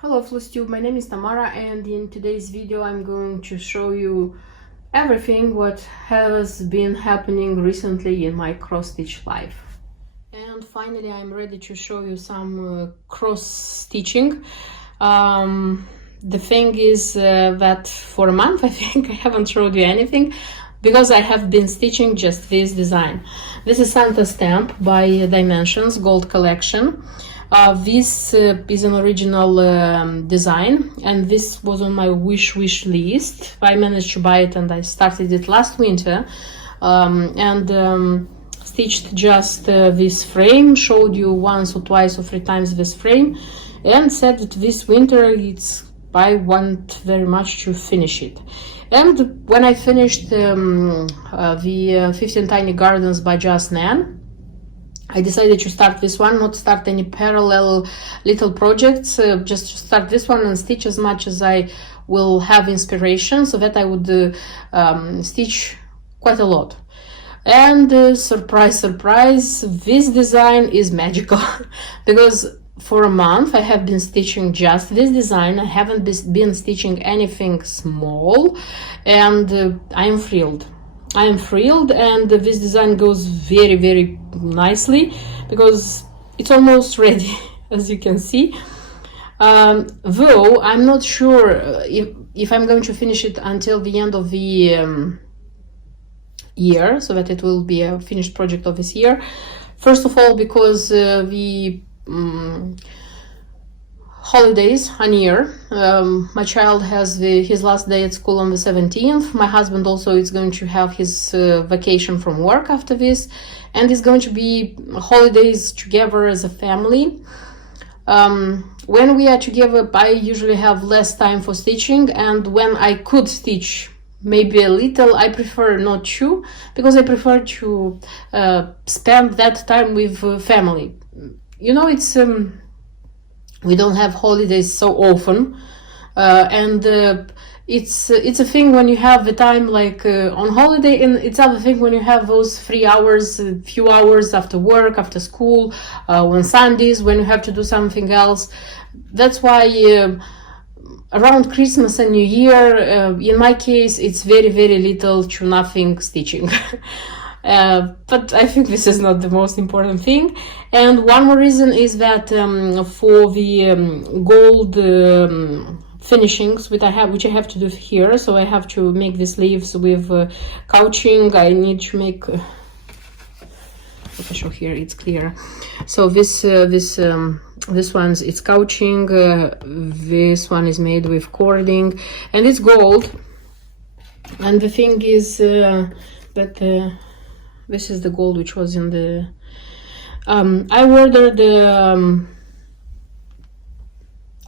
Hello FlossTube, my name is Tamara, and in today's video I'm going to show you everything what has been happening recently in my cross-stitch life. And finally I'm ready to show you some cross-stitching. The thing is that for a month I think I haven't showed you anything because I have been stitching just this design. This is Santa stamp by Dimensions Gold Collection. This is an original design, and this was on my wish list. I managed to buy it and I started it last winter, and stitched just this frame, showed you once or twice or three times this frame, and said that this winter I want very much to finish it. And when I finished the 15 Tiny Gardens by Just Nan, I decided to start this one, not start any parallel little projects, just to start this one and stitch as much as I will have inspiration, so that I would stitch quite a lot. And surprise, surprise, this design is magical because for a month I have been stitching just this design. I haven't been stitching anything small, and I am thrilled. And this design goes very nicely because it's almost ready, as you can see. Though I'm not sure if I'm going to finish it until the end of the year, so that it will be a finished project of this year. First of all, because the holidays are near. My child has his last day at school on the 17th. My husband also is going to have his vacation from work after this, and it's going to be holidays together as a family. When we are together, I usually have less time for stitching, and when I could stitch maybe a little, I prefer not to, because I prefer to spend that time with family. You know, it's we don't have holidays so often, and it's a thing when you have the time like on holiday, and it's other thing when you have those 3 hours, a few hours after work, after school, on Sundays when you have to do something else. That's why around Christmas and New Year, in my case, it's very little to nothing stitching. But I think this is not the most important thing. And one more reason is that for the gold finishings which I have to do here, so I have to make these leaves with couching. I need to make if I show here it's clear. So this one's it's couching, this one is made with cording, and it's gold. And the thing is that this is the gold which was in the I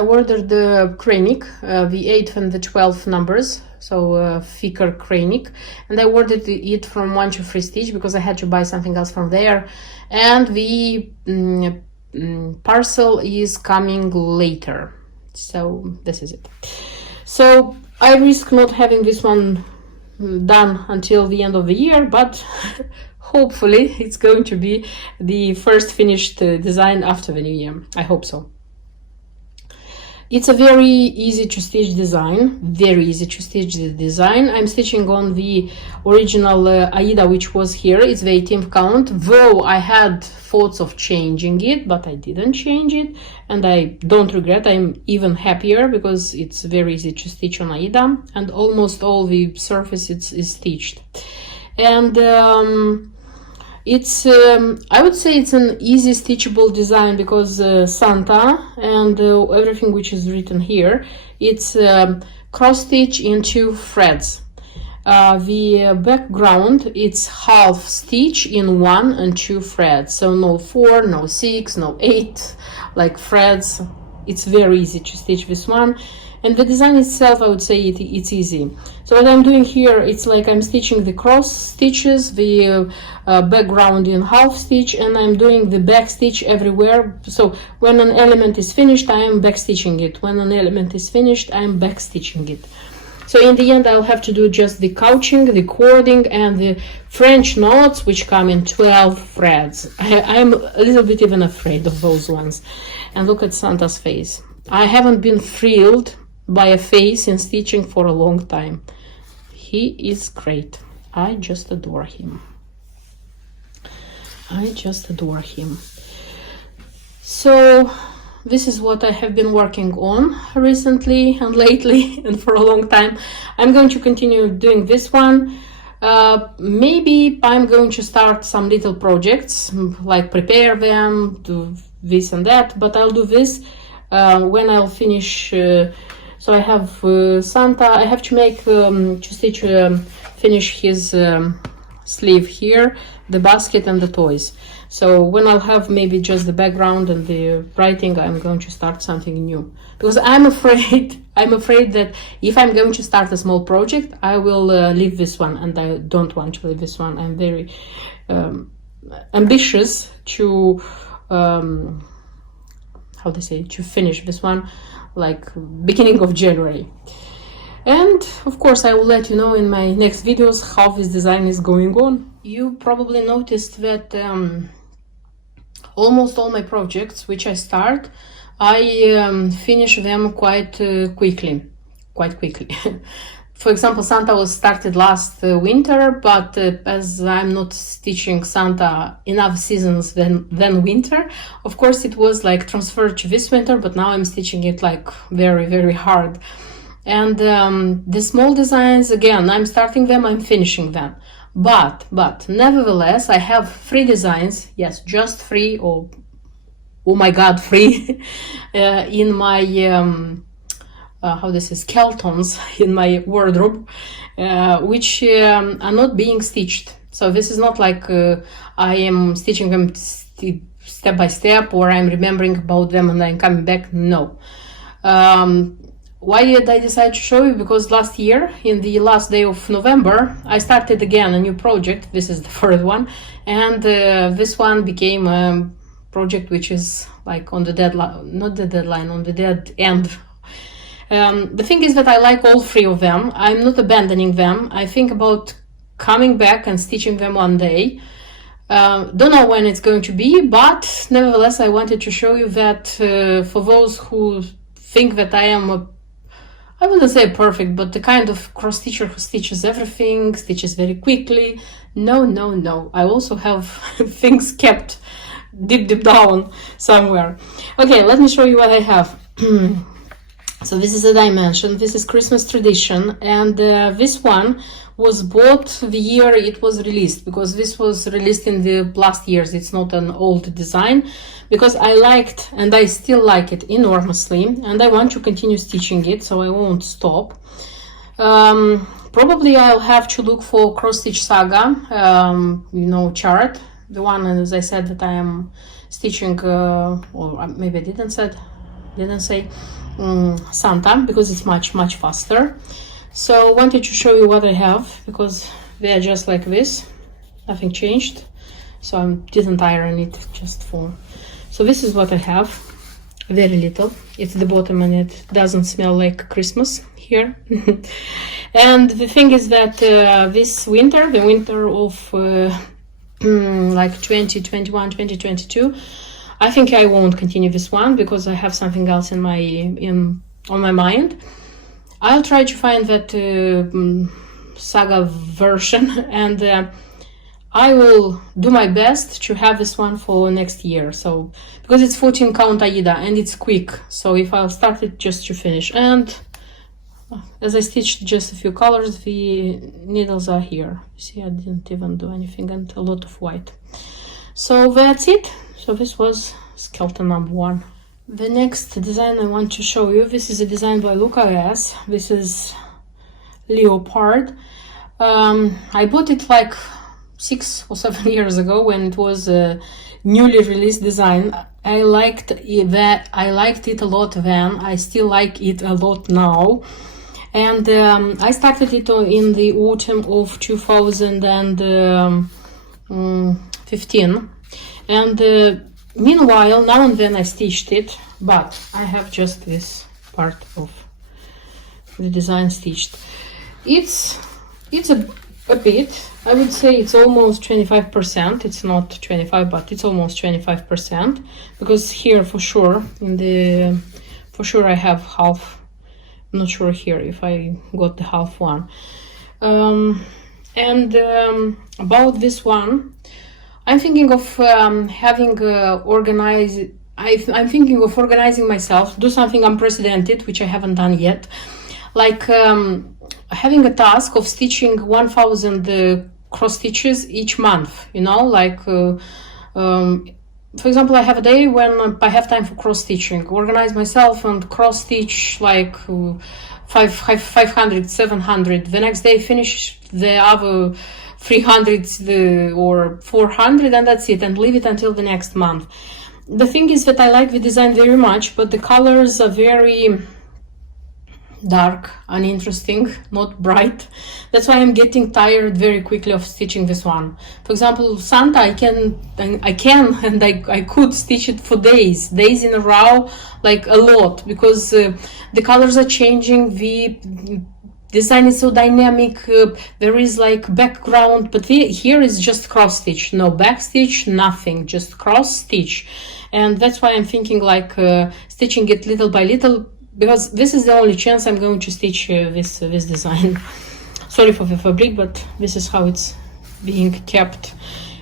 ordered the Kreinik, the 8th and the 12th numbers, so thicker Kreinik, and I ordered it from 1 to 3 Stitch because I had to buy something else from there, and the parcel is coming later. So this is it. So I risk not having this one done until the end of the year, but hopefully it's going to be the first finished design after the new year. I hope so. It's a very easy to stitch design, I'm stitching on the original Aida, which was here. It's the 18th count, though I had thoughts of changing it, but I didn't change it, and I don't regret. I'm even happier because it's very easy to stitch on Aida, and almost all the surface is stitched. And it's I would say it's an easy stitchable design because Santa and everything which is written here, it's cross stitch in 2 threads. The background, it's half stitch in 1 and 2 threads, so no 4, no 6, no 8 like threads. It's very easy to stitch this one. And the design itself, I would say it's easy. So what I'm doing here, it's like I'm stitching the cross stitches, the background in half stitch, and I'm doing the back stitch everywhere. So when an element is finished, I am back stitching it. When an element is finished, I'm back stitching it. So in the end, I'll have to do just the couching, the cording, and the French knots, which come in 12 threads. I'm a little bit even afraid of those ones. And look at Santa's face. I haven't been thrilled by a face in stitching for a long time. He is great. I just adore him. I just adore him. So this is what I have been working on recently and lately and for a long time. I'm going to continue doing this one. Maybe I'm going to start some little projects, like prepare them, do this and that, but I'll do this when I'll finish. So I have Santa, I have to make, to stitch, finish his sleeve here, the basket and the toys. So when I'll have maybe just the background and the writing, I'm going to start something new. Because I'm afraid that if I'm going to start a small project, I will leave this one, and I don't want to leave this one. I'm very ambitious to, how to say, to finish this one, like beginning of January. And of course, I will let you know in my next videos how this design is going on. You probably noticed that almost all my projects which I start, I finish them quite quickly. For example, Santa was started last winter, but as I'm not stitching Santa enough seasons than winter, of course it was like transferred to this winter, but now I'm stitching it like very, very hard. And the small designs, again, I'm starting them, I'm finishing them. But nevertheless, I have 3 designs, yes, just 3, or oh my god, 3, in my, how this is, skeletons in my wardrobe, which are not being stitched. So this is not like I am stitching them step by step, or I'm remembering about them and I'm coming back, no. Why did I decide to show you? Because last year, in the last day of November, I started again a new project. This is the third one, and this one became a project which is like on the deadline, not the deadline, on the dead end. The thing is that I like all 3 of them. I'm not abandoning them. I think about coming back and stitching them one day. Don't know when it's going to be, but nevertheless, I wanted to show you that for those who think that I am I wouldn't say perfect, but the kind of cross stitcher who stitches everything, stitches very quickly. No. I also have things kept deep down somewhere. Okay, let me show you what I have. So this is a dimension. This is Christmas tradition, and this one was bought the year it was released, because this was released in the last years. It's not an old design, because I liked, and I still like it enormously, and I want to continue stitching it, so I won't stop. Probably I'll have to look for Cross Stitch Saga, chart, the one, as I said, that I am stitching, or maybe I didn't say Santa, because it's much faster. So I wanted to show you what I have, because they are just like this, nothing changed. So I didn't iron it just for. So this is what I have, very little. It's the bottom and it doesn't smell like Christmas here. And the thing is that this winter, the winter of like 2021, 2022, I think I won't continue this one, because I have something else on my mind. I'll try to find that saga version, and I will do my best to have this one for next year. So because it's 14 count Aida and it's quick, so if I'll start it just to finish, and as I stitched just a few colors, the needles are here. See, I didn't even do anything, and a lot of white. So that's it. So this was skeleton number 1. The next design I want to show you, this is a design by Luca S. This is Leopard. I bought it like 6 or 7 years ago when it was a newly released design. I liked it a lot then. I still like it a lot now. And I started it in the autumn of 2015. And meanwhile, now and then I stitched it, but I have just this part of the design stitched. It's a bit, I would say it's almost 25%. It's not 25, but it's almost 25%, because here for sure in the for sure I have half. I'm not sure here if I got the half one. About this one, I'm thinking of having organized. I'm thinking of organizing myself, do something unprecedented, which I haven't done yet, like having a task of stitching 1,000 cross stitches each month. You know, like for example, I have a day when I have time for cross stitching, organize myself and cross stitch like 500, 700. The next day finish the other 300 or 400, and that's it, and leave it until the next month. The thing is that I like the design very much, but the colors are very dark, uninteresting, not bright. That's why I'm getting tired very quickly of stitching this one. For example, Santa, I could stitch it for days in a row, like a lot, because the colors are changing, the design is so dynamic, there is like background, but here is just cross stitch, no back stitch, nothing, just cross stitch. And that's why I'm thinking like stitching it little by little, because this is the only chance I'm going to stitch this design. Sorry for the fabric, but this is how it's being kept.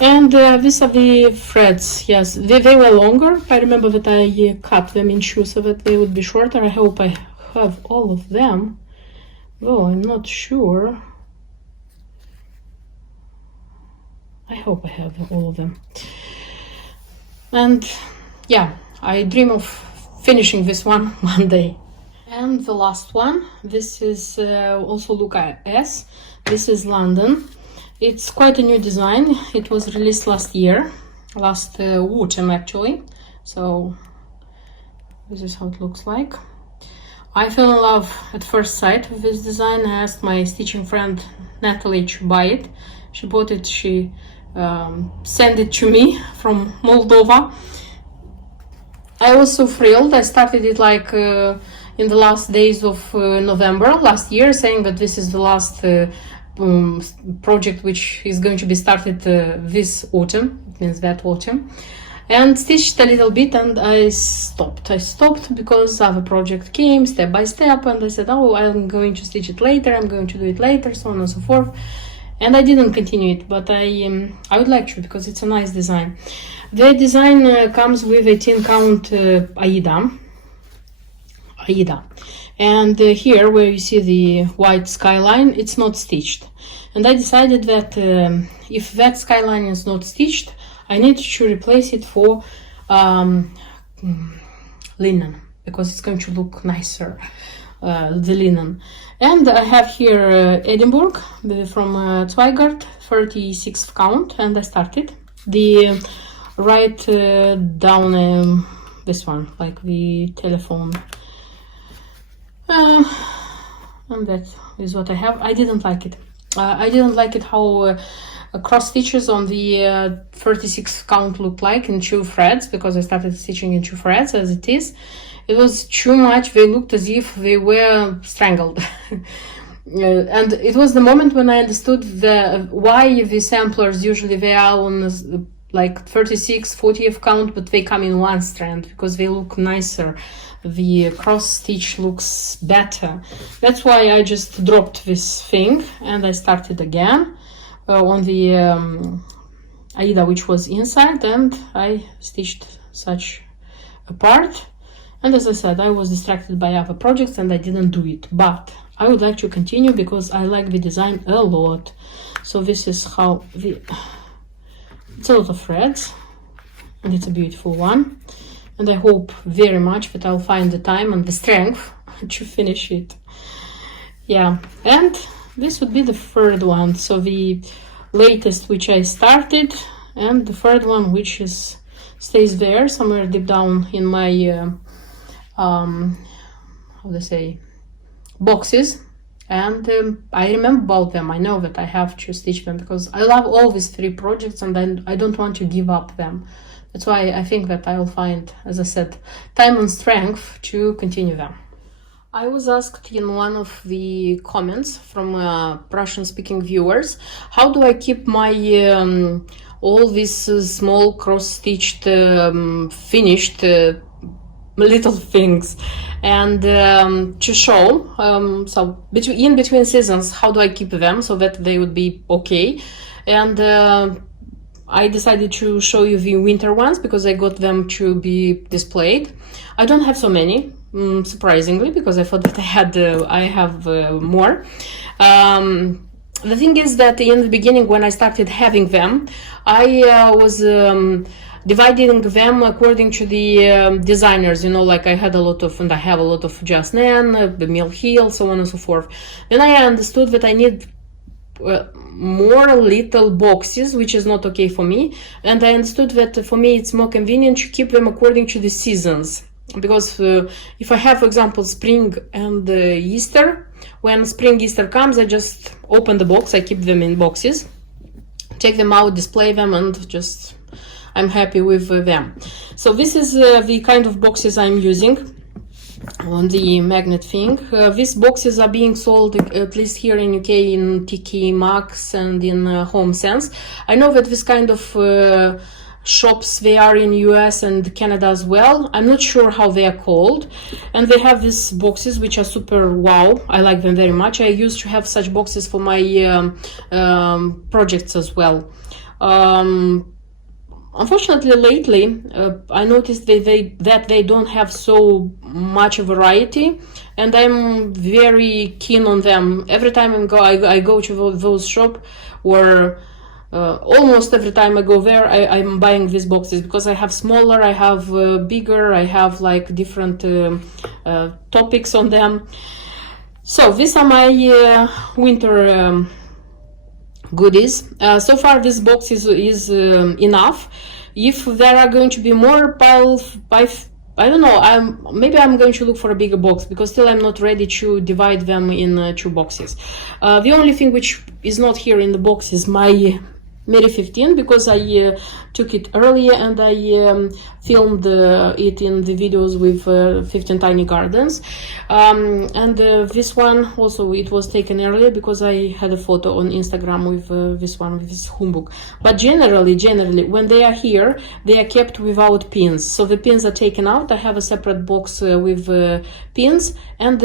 And these are the threads. Yes, they were longer. I remember that I cut them in two so that they would be shorter. I hope I have all of them. Oh, I'm not sure. I hope I have all of them. And yeah, I dream of finishing this one day. And the last one, this is also Luca S. This is London. It's quite a new design. It was released last year, last autumn actually. So this is how it looks like. I fell in love at first sight with this design. I asked my stitching friend Natalie to buy it. She bought it, she sent it to me from Moldova. I was so thrilled. I started it like in the last days of November last year, saying that this is the last project which is going to be started this autumn. It means that autumn. And stitched a little bit and I stopped. Because other project came step by step, and I said, oh, I'm going to stitch it later, I'm going to do it later, so on and so forth. And I didn't continue it, but I would like to, because it's a nice design. The design comes with 18 count Aida. And here where you see the white skyline, it's not stitched. And I decided that if that skyline is not stitched, I need to replace it for linen, because it's going to look nicer, the linen. And I have here Edinburgh from Zweigart, 36th count, and I started. The right down this one, like the telephone. And that is what I have. I didn't like it. I didn't like it how cross stitches on the 36 count look like in 2 threads, because I started stitching in 2 threads as it is. It was too much. They looked as if they were strangled. And it was the moment when I understood why the samplers usually they are on like 36, 40th count, but they come in 1 strand because they look nicer. The cross stitch looks better. That's why I just dropped this thing and I started again on the Aida, which was inside, and I stitched such a part. And as I said, I was distracted by other projects and I didn't do it, but I would like to continue because I like the design a lot. So this is how it's a lot of threads and it's a beautiful one. And I hope very much that I'll find the time and the strength to finish it. Yeah, and this would be the 3rd one. So the latest which I started, and the 3rd one which stays there somewhere deep down in my how to say, boxes. And I remember about them. I know that I have to stitch them because I love all these 3 projects and I don't want to give up them. That's why I think that I'll find, as I said, time and strength to continue them. I was asked in one of the comments from Russian-speaking viewers, how do I keep my all these small cross-stitched finished little things. And to show, so in between seasons, how do I keep them so that they would be okay. And I decided to show you the winter ones because I got them to be displayed. I don't have so many, surprisingly, because I thought that I have more. The thing is that in the beginning, when I started having them, I was dividing them according to the designers, you know, like I had a lot of, and I have a lot of Just Nan, the Mill Hill, so on and so forth. Then I understood that I need more little boxes, which is not okay for me, and I understood that for me it's more convenient to keep them according to the seasons, because if I have, for example, spring and Easter, when spring Easter comes, I just open the box, I keep them in boxes, take them out, display them, and just I'm happy with them. So this is the kind of boxes I'm using on the magnet thing. These boxes are being sold, at least here in UK, in TK Maxx and in Home Sense. I know that this kind of shops, they are in US and Canada as well. I'm not sure how they are called. And they have these boxes which are super wow. I like them very much. I used to have such boxes for my projects as well. Unfortunately, lately, I noticed that they don't have so much variety, and I'm very keen on them. Every time I go to those shops, or almost every time I go there, I'm buying these boxes, because I have smaller, I have bigger, I have like different topics on them. So these are my winter goodies. So far this box is enough. If there are going to be more, I don't know, maybe I'm going to look for a bigger box, because still I'm not ready to divide them in 2 boxes. The only thing which is not here in the box is my Mary 15, because I took it earlier and I filmed it in the videos with 15 Tiny Gardens. And this one also, it was taken earlier because I had a photo on Instagram with this one, with this humbug. But generally, when they are here, they are kept without pins. So the pins are taken out. I have a separate box with pins, and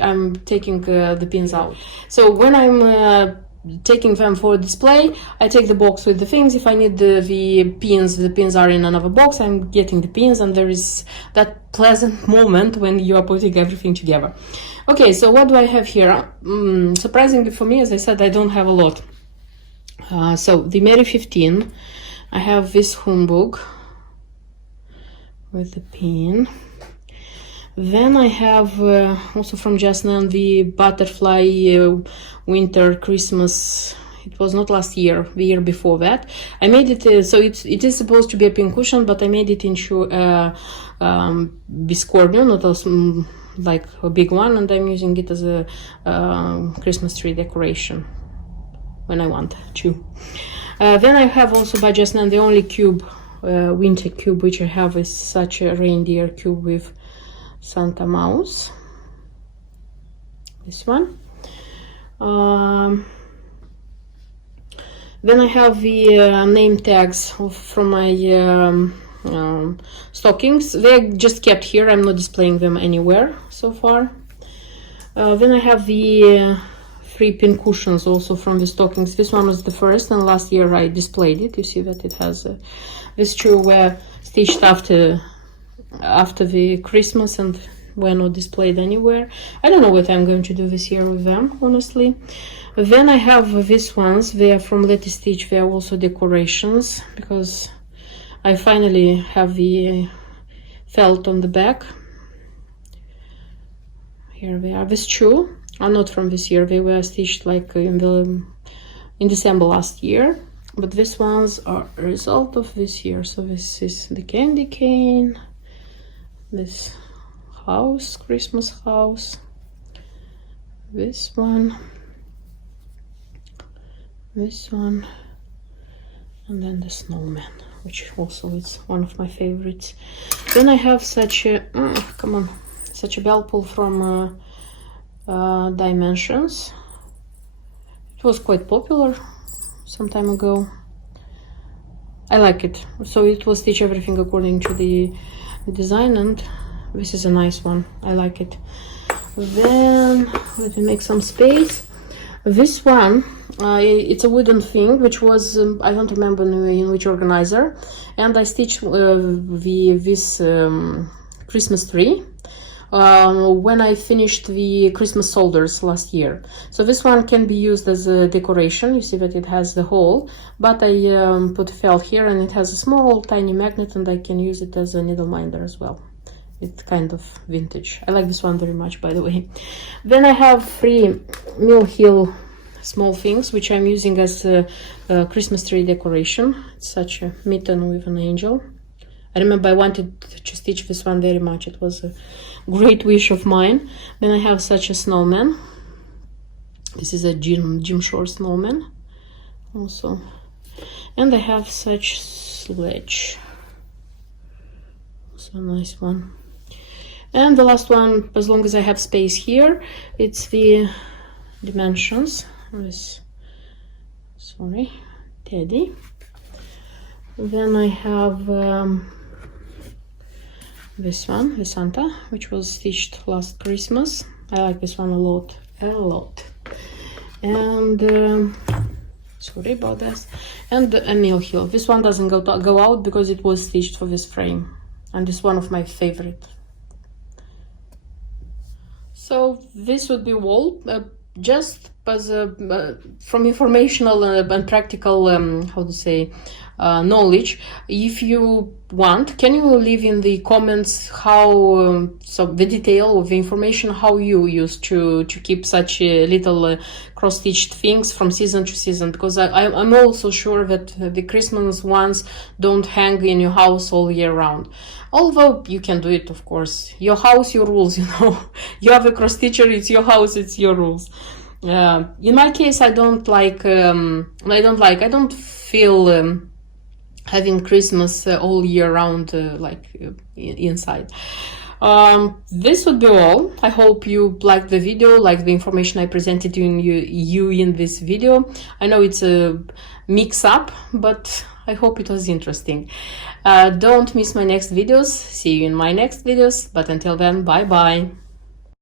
I'm taking the pins out. So when I'm taking them for display, I take the box with the things. If I need the pins are in another box, I'm getting the pins, and there is that pleasant moment when you are putting everything together. Okay, so what do I have here? Surprisingly for me, as I said, I don't have a lot. So the Mary 15, I have this humbug with the pin. Then I have also from Just Nan the butterfly winter Christmas. It was not last year, the year before that. I made it so it is supposed to be a pin cushion, but I made it into a biscornium, not like a big one, and I'm using it as a Christmas tree decoration when I want to. Then I have also by Just Nan the only cube, winter cube, which I have is such a reindeer cube with Santa Mouse, this one. Then I have the name tags from my stockings. They're just kept here, I'm not displaying them anywhere so far. Then I have the 3 pin cushions also from the stockings. This one was the first, and last year I displayed it. You see that it has these 2 were stitched after the Christmas and were not displayed anywhere. I don't know what I'm going to do this year with them, honestly. Then I have these ones. They are from Letty Stitch. They are also decorations, because I finally have the felt on the back. Here they are. These 2 are not from this year. They were stitched like in December last year. But these ones are a result of this year. So this is the candy cane, this house, Christmas house, this one, and then the snowman, which also is one of my favorites. Then I have such a such a bell pull from Dimensions. It was quite popular some time ago. I like it. So it will stitch everything according to the design, and this is a nice one. I like it. Then let me make some space. This one, it's a wooden thing, which was I don't remember in which organizer, and I stitched this Christmas tree when I finished the Christmas soldiers last year. So this one can be used as a decoration. You see that it has the hole, but I put felt here, and it has a small tiny magnet, and I can use it as a needle minder as well. It's kind of vintage. I like this one very much, by the way. Then I have 3 Mill Hill small things, which I'm using as a Christmas tree decoration. It's such a mitten with an angel. I remember I wanted to stitch this one very much. It was a great wish of mine. Then I have such a snowman. This is a Jim Shore snowman also. And I have such sledge. Also a nice one. And the last one, as long as I have space here, it's the dimensions. Sorry, teddy. Then I have this one, the Santa, which was stitched last Christmas. I like this one a lot. And sorry about this. And a Mill Hill. This one doesn't go out because it was stitched for this frame, and it's one of my favorite. So this would be all, just as from informational and practical, how to say, knowledge. If you want, can you leave in the comments how so the detail of the information how you used to keep such little cross-stitched things from season to season, because I'm also sure that the Christmas ones don't hang in your house all year round. Although you can do it, of course. Your house, your rules, you know. You have a cross-stitcher, it's your house, it's your rules. In my case, I don't feel having Christmas all year round inside. This would be all. I hope you liked the video, like the information I presented you in this video. I know it's a mix-up, but I hope it was interesting. Don't miss my next videos. See you in my next videos. But until then, bye-bye.